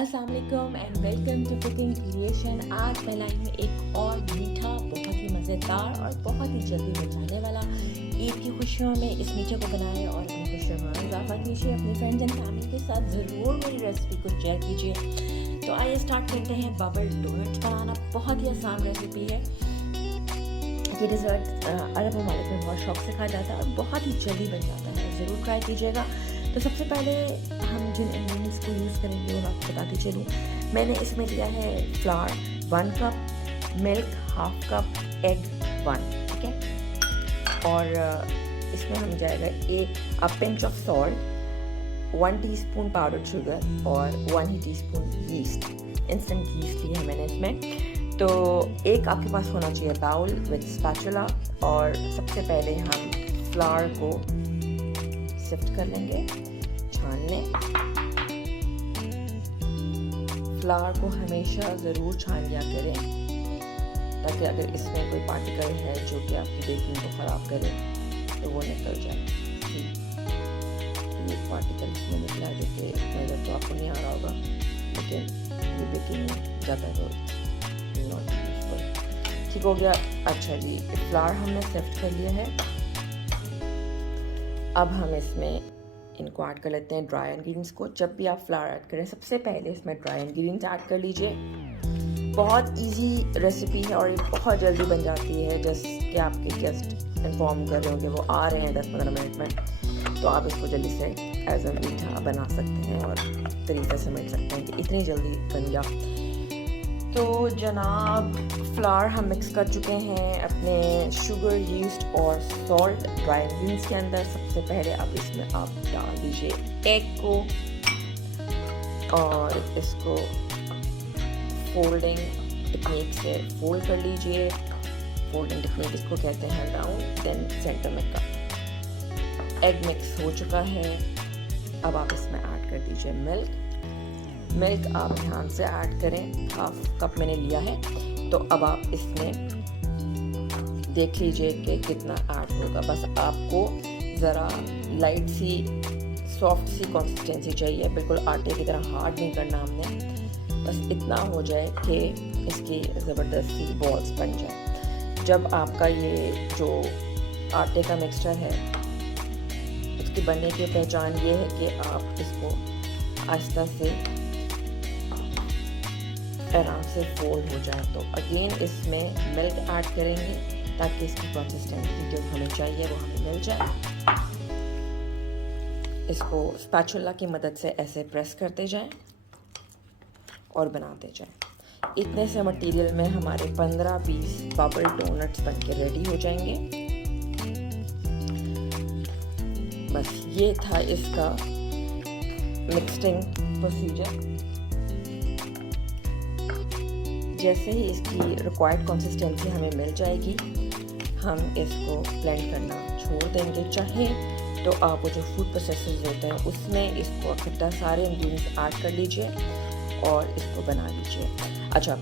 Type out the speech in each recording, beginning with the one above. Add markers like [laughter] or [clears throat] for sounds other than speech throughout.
Aslam and welcome to cooking creation आज मैं लाई हूँ एक और मीठा, बहुत ही मज़ेदार और बहुत ही जल्दी बन जाने वाला ईद की खुशियों में इस मीठे को बनाएँ और अपनी खुशियों में इजाफा कीजिए। अपनी फ्रेंड्स एंड फैमिली के साथ ज़रूर मेरी रेसिपी को शेयर कीजिए। तो आइए स्टार्ट करते हैं बबल डोनट्स बनाना। बहुत ही आसान रेसिपी है। ये डिज़र्ट अरब ममालिक में बहुत शौक से खाया जाता है और बहुत ही जल्दी बन जाता है। ज़रूर ट्राई कीजिएगा। तो सबसे पहले हम जिन इंग्रेडिएंट्स को यूज़ करेंगे, वो आपको बताती चलूँ। मैंने इसमें लिया है flour one cup milk half cup egg one ठीक है? और इसमें हम जाएगा एक pinch of salt one teaspoon powder sugar और वन ही टीस्पून यीस्ट इंस्टेंट यीस्ट ली है मैंने इसमें। तो एक आपके पास होना चाहिए बाउल विथ स्पैचुला और सबसे पहले हम फ्लावर को सिफ्ट कर लेंगे। छान लें फ्लावर को हमेशा ज़रूर छान लिया करें, ताकि अगर इसमें कोई पार्टिकल है जो कि आपकी बेकिंग को ख़राब करे तो वो निकल जाए। ये पार्टिकल इसमें निकला जो कि नज़र तो आपको नहीं आ रहा होगा, लेकिन ये बेकिंग ज़्यादा यूजफुल ठीक हो गया। अच्छा जी फ्लावर हमने सेफ्ट कर लिया है। अब हम इसमें इनको ऐड कर लेते हैं ड्राई इंग्रेडिएंट्स को। जब भी आप फ्लावर ऐड करें, सबसे पहले इसमें ड्राई इंग्रेडिएंट्स ऐड कर लीजिए। बहुत इजी रेसिपी है और ये बहुत जल्दी बन जाती है, जैसे कि आपके गेस्ट इन्फॉर्म कर रहे होंगे, वो आ रहे हैं दस पंद्रह मिनट में। तो आप इसको जल्दी से एज अ मीठा बना सकते हैं और तरीके से मिल सकते हैं कि इतनी जल्दी बन गया। तो जनाब फ्लावर हम मिक्स कर चुके हैं अपने शुगर यीस्ट और सॉल्ट ड्राई इंग्रीडियंट्स के अंदर। सबसे पहले अब इसमें आप डाल दीजिए एग को और इसको फोल्डिंग टेक्निक से फोल्ड कर लीजिए। फोल्डिंग टेक्निक इसको कहते हैं डाउन देन सेंटर में कप एग मिक्स हो चुका है। अब आप इसमें ऐड कर दीजिए मिल्क मिल्क आप ध्यान से ऐड करें। हाफ़ कप मैंने लिया है। तो अब आप इसमें देख लीजिए कि कितना ऐड होगा। बस आपको ज़रा लाइट सी सॉफ्ट सी कंसिस्टेंसी चाहिए। बिल्कुल आटे की तरह हार्ड नहीं करना हमने। बस इतना हो जाए कि इसकी ज़बरदस्ती बॉल्स बन जाए। जब आपका ये जो आटे का मिक्सचर है इसकी बनने की पहचान ये है कि आप इसको आहिस्ता से आराम से फोल्ड हो जाए तो। अगेन इसमें मिल्क ऐड करेंगे ताकि इसकी कंसिस्टेंसी जो हमें चाहिए वो हमें मिल जाए। इसको स्पैचुला की मदद से ऐसे प्रेस करते जाएँ और बनाते जाएँ। इतने से मटेरियल में हमारे 15 पीस बबल डोनट्स बन के रेडी हो जाएँगे। बस ये था इसका मिक्सटिंग प्रोसीजर जैसे ही इसकी रिक्वायर्ड कंसिस्टेंसी हमें मिल जाएगी, हम इसको ब्लेंड करना छोड़ देंगे। चाहे तो आप वो जो फ़ूड प्रोसेसर्स होते हैं, उसमें इसको इकट्ठा सारे इंग्रेडिएंट्स ऐड कर लीजिए और इसको बना लीजिए। अच्छा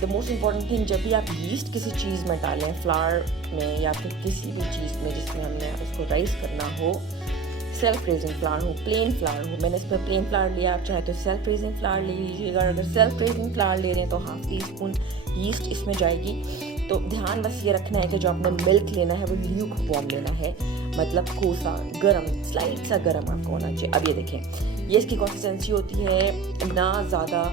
द मोस्ट इंपॉर्टेंट थिंग जब भी आप यीस्ट किसी चीज़ में डालें फ्लावर में या फिर किसी भी चीज़ में जिसमें हमने उसको राइस करना हो सेल्फ रेजिंग फ्लावर हो प्लेन फ्लावर हो। मैंने इस पर प्लेन फ्लावर लिया, आप चाहे तो सेल्फ रेजिंग फ्लावर ले लीजिएगा। अगर सेल्फ रेजिंग फ्लावर ले रहे हैं तो हाफ़ टी स्पून यीस्ट इसमें जाएगी। तो ध्यान बस ये रखना है कि जो आपने मिल्क लेना है, वो ल्यूक फॉर्म लेना है। मतलब कोसा गर्म स्लाइट सा गर्म आपको होना चाहिए। अब ये देखें, ये इसकी कंसिस्टेंसी होती है ना ज़्यादा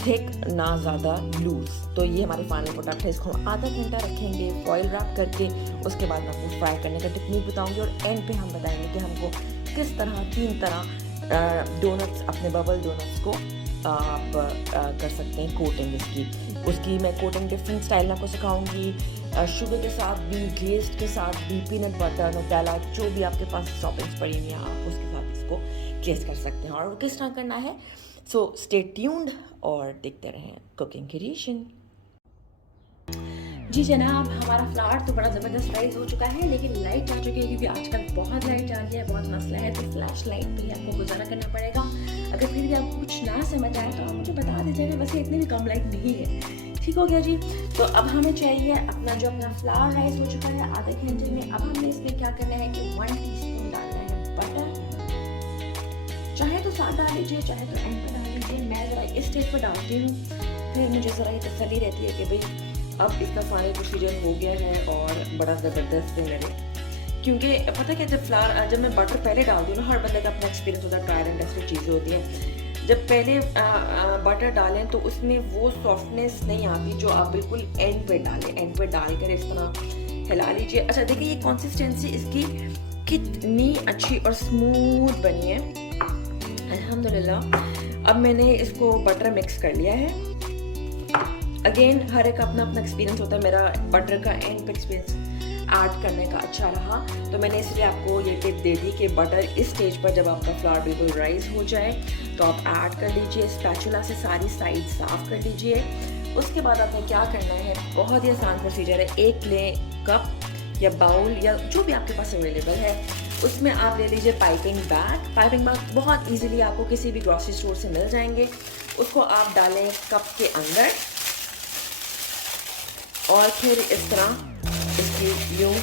थिक ना ज़्यादा लूज तो ये हमारे फाइनल प्रोडक्ट है। इसको हम आधा घंटा रखेंगे फॉइल रैप करके, उसके बाद मैं आपको फ्राई करने का टेक्निक बताऊँगी और एंड पे हम बताएँगे कि हमको किस तरह, तीन तरह डोनट्स अपने बबल डोनट्स को आप कर सकते हैं कोटिंग इसकी। उसकी मैं कोटिंग डिफरेंट स्टाइल आपको सिखाऊँगी। शुगर के साथ भी ग्लेस्ट के साथ भी पीनट बटर नोटेला जो भी आपके पास टॉपिंग्स पड़ी हुई हैं, आप उसके साथ इसको टेस्ट कर सकते हैं। और किस तरह करना है? सो स्टे ट्यून्ड और देखते रहें कुकिंग क्रिएशन जी जनाब, हमारा फ्लावर तो बड़ा ज़बरदस्त राइज हो चुका है, लेकिन लाइट आ चुकी है क्योंकि आजकल बहुत लाइट आ रही है, बहुत मसला है तो फ्लैश लाइट पर ही आपको गुजारा करना पड़ेगा। अगर फिर भी आपको कुछ ना समझ आए तो आप मुझे बता दीजिएगा, वैसे इतनी भी कम लाइट नहीं है। ठीक हो गया जी? तो अब हमें चाहिए अपना जो अपना फ्लावर राइस हो चुका है, आधे घंटे में। अब हमें इसमें क्या करना है कि वन टी स्पून डालना है बटर चाहे तो साथ डाल लीजिए, चाहे तो एंड पर डाल लीजिए। मैं ज़रा इस स्टेज पर डालती हूँ, फिर मुझे ज़रा ये तसली रहती है कि भाई अब इसका फाइनल प्रोसीजर हो गया है और बड़ा ज़बरदस्त है मेरे क्योंकि पता क्या, जब फ्लावर जब मैं बटर पहले डालती हूँ ना, हर बंदे का अपना एक्सपीरियंस होता है ट्रायल एंड टेस्टेड चीज़ें होती हैं। जब पहले बटर डालें तो उसमें वो सॉफ्टनेस नहीं आती जो आप बिल्कुल एंड पे डालें एंड पे डाल कर इस तरह हिला लीजिए। अच्छा देखिए ये कंसिस्टेंसी इसकी कितनी अच्छी और स्मूथ बनी है। अल्हम्दुलिल्लाह। अब मैंने इसको बटर मिक्स कर लिया है। अगेन हर एक अपना अपना एक्सपीरियंस होता है। मेरा बटर का एंड एक्सपीरियंस ऐड करने का अच्छा रहा। तो मैंने इसलिए आपको ये टिप दे दी कि बटर इस स्टेज पर जब आपका फ्लावर बिल्कुल राइज हो जाए तो आप ऐड कर लीजिए स्पैचुला से सारी साइड साफ़ कर लीजिए। उसके बाद आपने क्या करना है? बहुत ही आसान प्रोसीजर है। एक लें कप या बाउल या जो भी आपके पास अवेलेबल है, उसमें आप ले लीजिए पाइपिंग बैग पाइपिंग बैग बहुत इजीली आपको किसी भी ग्रॉसरी स्टोर से मिल जाएँगे। उसको आप डालें कप के अंदर। और फिर इस तरह इसकी यूँ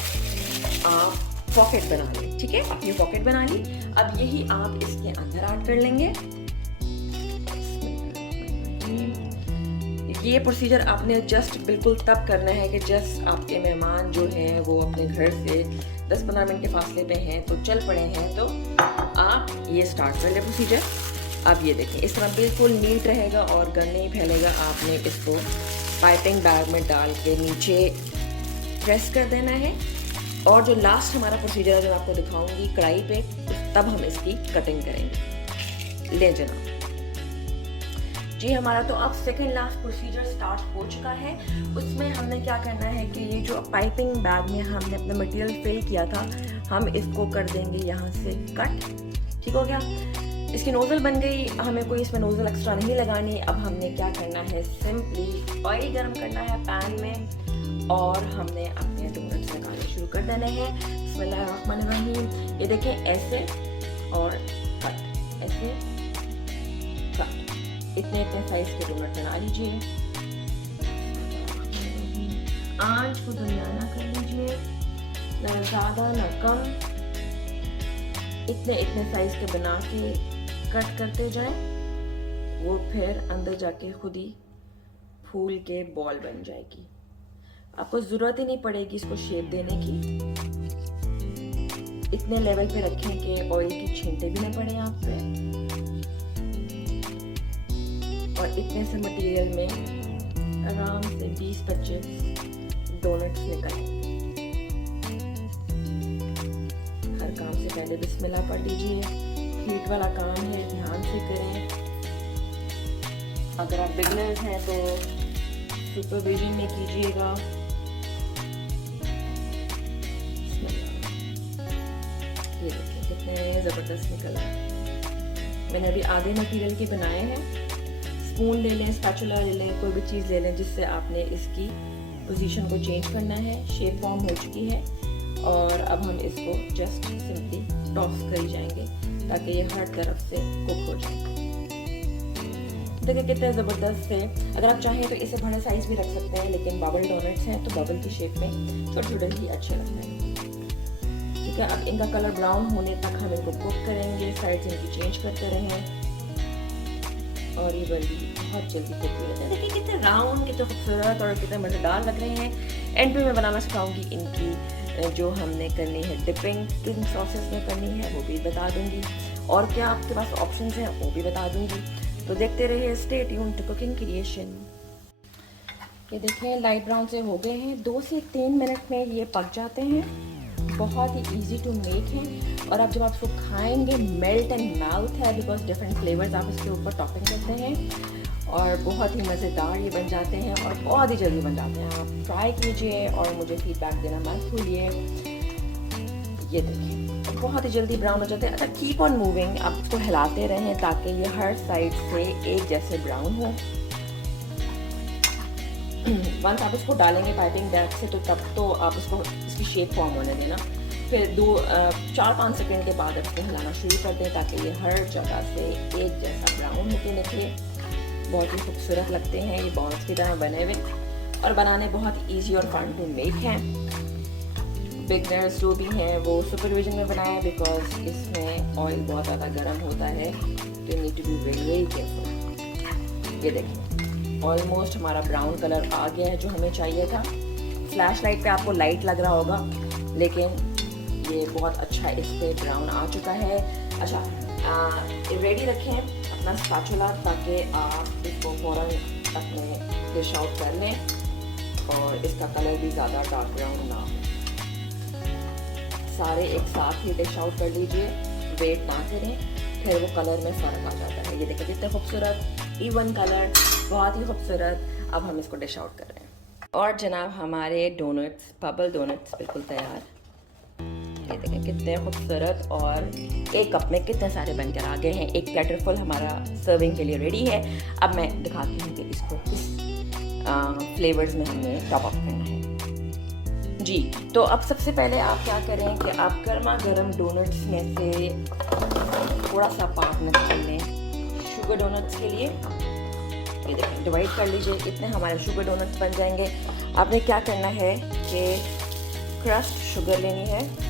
आप पॉकेट बना लें, ठीक है? अपनी पॉकेट बना ली। अब यही आप इसके अंदर ऐड कर लेंगे। ये प्रोसीजर आपने जस्ट बिल्कुल तब करना है कि जस्ट आपके मेहमान जो हैं, वो अपने घर से 10-15 मिनट के फासले पे हैं तो चल पड़े हैं तो आप ये स्टार्ट कर ले प्रोसीजर अब ये देखें, इस तरह बिल्कुल नीट रहेगा और गन नहीं फैलेगा, आपने इसको पाइपिंग बैग में डाल के नीचे प्रेस कर देना है। और जो लास्ट हमारा प्रोसीजर है, जो आपको दिखाऊँगी कढ़ाई पे, तब हम इसकी कटिंग करेंगे। ले जना जी, हमारा तो अब सेकेंड लास्ट प्रोसीजर स्टार्ट हो चुका है। उसमें हमने क्या करना है कि ये जो पाइपिंग बैग में हमने अपना मटेरियल फिल किया था, हम इसको कर देंगे यहाँ से कट ठीक हो गया? इसकी नोज़ल बन गई। हमें कोई इसमें नोज़ल एक्स्ट्रा नहीं लगानी। अब हमने क्या करना है? सिंपली ऑयल गर्म करना है पैन में और हमने अपने डोनट्स लगाने शुरू कर देने हैं। बसमीम ये देखें, ऐसे और कट ऐसे इतने इतने साइज़ के डोनट बना लीजिए। आँच को दरमियाना कर लीजिए। ना ज़्यादा, ना कम। इतने इतने साइज़ के बना के कट करते जाएँ, वो फिर अंदर जाके खुद ही फूल के बॉल बन जाएगी। आपको ज़रूरत ही नहीं पड़ेगी इसको शेप देने की। इतने लेवल पे रखें कि ऑयल की छींटे भी ना पड़े आप पे। और इतने से मटेरियल में आराम से 20-25 डोनट्स निकल। हर काम से पहले बिस्मिल्लाह पढ़ लीजिए। हीट वाला काम है, ध्यान से करें। अगर आप बिगनर्स हैं तो सुपरविजन में कीजिएगा। ये देखिए, कितने ज़बरदस्त निकल मैंने अभी आधे मटेरियल के बनाए हैं। स्पून ले लें स्पैचुला ले लें, कोई भी चीज़ ले लें, जिससे आपने इसकी पोजीशन को चेंज करना है। शेप फॉर्म हो चुकी है। और अब हम इसको जस्ट सिंपली टॉस करी जाएँगे। ताकि ये हर तरफ़ से कुक हो जाए। देखिए कितने ज़बरदस्त है। अगर आप चाहें तो इसे बड़े साइज़ भी रख सकते हैं, लेकिन बबल डोनट्स हैं तो बबल की शेप में छोटे छोटे ही अच्छे लगते हैं। ठीक है, अब इनका कलर ब्राउन होने तक हम इनको कुक करेंगे साइड इनकी चेंज करते रहें। और ये बल्ली बहुत जल्दी कुक हो हैं। देखिए कितने राउंड कितने खूबसूरत और कितने मज़ेदार लग रहे हैं। एंड पे मैं बनाना सिखाऊँगी इनकी जो हमने करनी है डिपिंग किन सॉसेस में करनी है, वो भी बता दूँगी। और क्या आपके पास ऑप्शन हैं, वो भी बता दूँगी। तो देखते रहिए stay tune to cooking creation ये देखें लाइट ब्राउन से हो गए हैं। दो से तीन मिनट में ये पक जाते हैं। बहुत ही इजी टू मेक है। और आप जब आप इसको खाएँगे मेल्ट एंड माउथ है बिकॉज़ डिफरेंट फ्लेवर्स आप इसके ऊपर टॉपिंग करते हैं। और बहुत ही मज़ेदार ये बन जाते हैं और बहुत ही जल्दी बन जाते हैं। आप ट्राई कीजिए और मुझे फीडबैक देना मत भूलिए। ये देखिए, बहुत ही जल्दी ब्राउन हो जाते हैं। अच्छा कीप ऑन मूविंग आप इसको हिलाते रहें ताकि ये हर साइड से एक जैसे ब्राउन हो। [clears throat] वंस आप इसको डालेंगे पाइपिंग बैग से तो तब तो आप इसको इसकी शेप फॉर्म होने देना। फिर दो चार पाँच सेकेंड के बाद इसको हिलाना शुरू कर दें ताकि ये हर जगह से एक जैसा ब्राउन होकर निकले। बहुत ही खूबसूरत लगते हैं ये बॉन्स की तरह बने हुए। और बनाने बहुत ईजी और फन टू मेक हैं। बिगनर्स जो भी हैं, वो सुपरविजन में बनाए बिकॉज़ इसमें ऑयल बहुत ज़्यादा गर्म होता है। तो need to be very very careful ये देखिए ऑलमोस्ट हमारा ब्राउन कलर आ गया है जो हमें चाहिए था। फ्लैश लाइट पर आपको लाइट लग रहा होगा, लेकिन ये बहुत अच्छा इस पर ब्राउन आ चुका है। अच्छा रेडी रखें। अपना स्पैचुला ताकि आप इसको फ़ौरन अपने डिश आउट कर लें और इसका कलर भी ज़्यादा डार्क ब्राउन ना हो। सारे एक साथ ही डिश आउट कर लीजिए वेट ना करें, फिर वो कलर में फ़र्क आ जाता है। ये देखिए कितने खूबसूरत इवन कलर बहुत ही खूबसूरत। अब हम इसको डिश आउट कर रहे हैं। और जनाब, हमारे डोनट्स बबल डोनट्स बिल्कुल तैयार। ये देखें कितने खूबसूरत और एक कप में कितने सारे बनकर आ गए हैं। एक प्लेटर फुल हमारा सर्विंग के लिए रेडी है। अब मैं दिखाती हूँ कि इसको किस फ्लेवर्स में हमने टॉप अप करना है। जी तो अब सबसे पहले आप क्या करें कि आप गर्मा गर्म डोनट्स में से थोड़ा सा पार्ट निकाल लें शुगर डोनट्स के लिए। ये देखें डिवाइड कर लीजिए, इतने हमारे शुगर डोनट्स बन जाएँगे। आपने क्या करना है कि क्रश्ड शुगर लेनी है।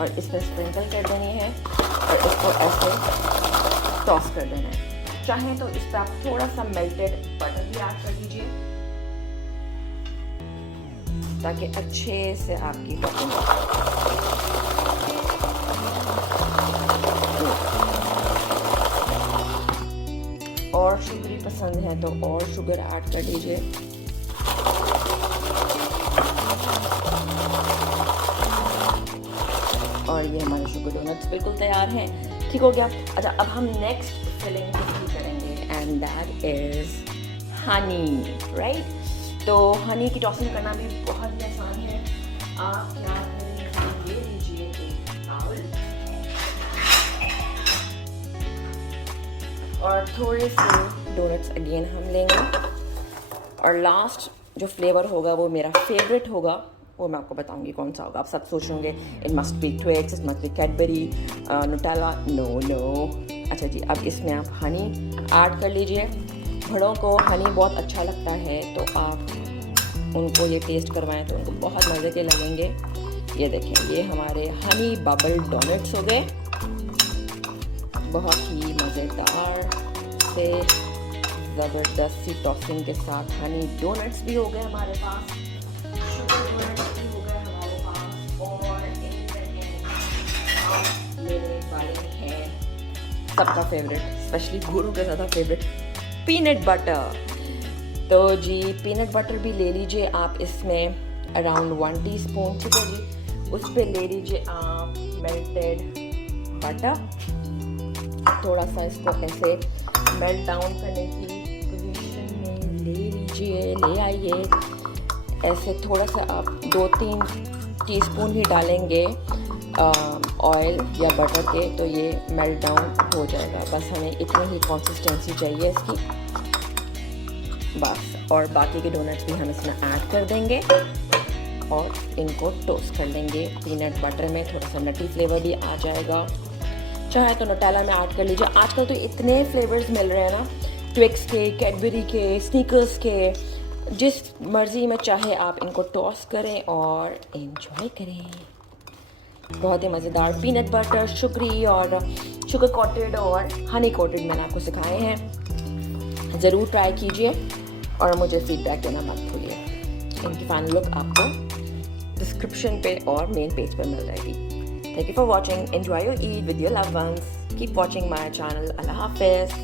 और इसमें स्प्रिंकल कर देनी है और इसको ऐसे टॉस कर देना है। चाहें तो इस पर आप थोड़ा सा मेल्टेड बटर भी ऐड कर दीजिए। ताकि अच्छे से आपकी टॉपिंग और शुगरी पसंद है तो और शुगर ऐड कर दीजिए। ये डोनट्स बिल्कुल तैयार हैं। ठीक हो गया। अच्छा अब हम नेक्स्ट फिलिंग करेंगे and that is honey right तो हनी की टॉसिंग करना भी बहुत ही आसान है। आप और थोड़े से डोनट्स अगेन हम लेंगे। और लास्ट जो फ्लेवर होगा वो मेरा फेवरेट होगा। वो मैं आपको बताऊँगी कौन सा होगा आप सब सोच होंगे it must be Twix it must be Cadbury Nutella no no अच्छा जी अब इसमें आप हनी ऐड कर लीजिए बड़ों को हनी बहुत अच्छा लगता है तो आप उनको ये टेस्ट करवाएँ तो उनको बहुत मज़े के लगेंगे ये देखें ये हमारे हनी बबल डोनट्स हो गए बहुत ही मज़ेदार से ज़बरदस्त सी टॉपिंग के साथ हनी डोनट्स भी हो गए हमारे पास सबका फेवरेट स्पेशली गुरु का ज़्यादा फेवरेट पीनट बटर तो जी पीनट बटर भी ले लीजिए आप इसमें अराउंड वन टी स्पून ठीक है जी? उस पर ले लीजिए आप मेल्टेड बटर थोड़ा सा इसको ऐसे मेल्ट डाउन करने की पोजीशन में ले लीजिए, ले आइए. ऐसे थोड़ा सा आप दो तीन टीस्पून ही डालेंगे ऑयल या बटर के तो ये मेल्ट डाउन हो जाएगा। बस हमें इतनी ही कंसिस्टेंसी चाहिए इसकी। बस, और बाकी के डोनट्स भी हम इसमें ऐड कर देंगे और इनको टोस्ट कर लेंगे पीनट बटर में थोड़ा सा नटी फ्लेवर भी आ जाएगा। चाहे तो नोटेला में ऐड कर लीजिए। आजकल तो इतने फ्लेवर्स मिल रहे हैं ना ट्विक्स के कैडबरी के स्नीकर्स के, जिस मर्ज़ी में चाहे आप इनको टॉस करें और इन्जॉय करें। बहुत ही मज़ेदार पीनट बटर शुगरी और शुगर कोटेड और हनी कोटेड मैंने आपको सिखाए हैं। ज़रूर ट्राई कीजिए और मुझे फीडबैक देना मत भूलिए। इनकी फाइनल लुक आपको डिस्क्रिप्शन पे और मेन पेज पर मिल जाएगी। Thank you for watching enjoy your eat with your love ones keep watching my channel अल्लाह हाफिज़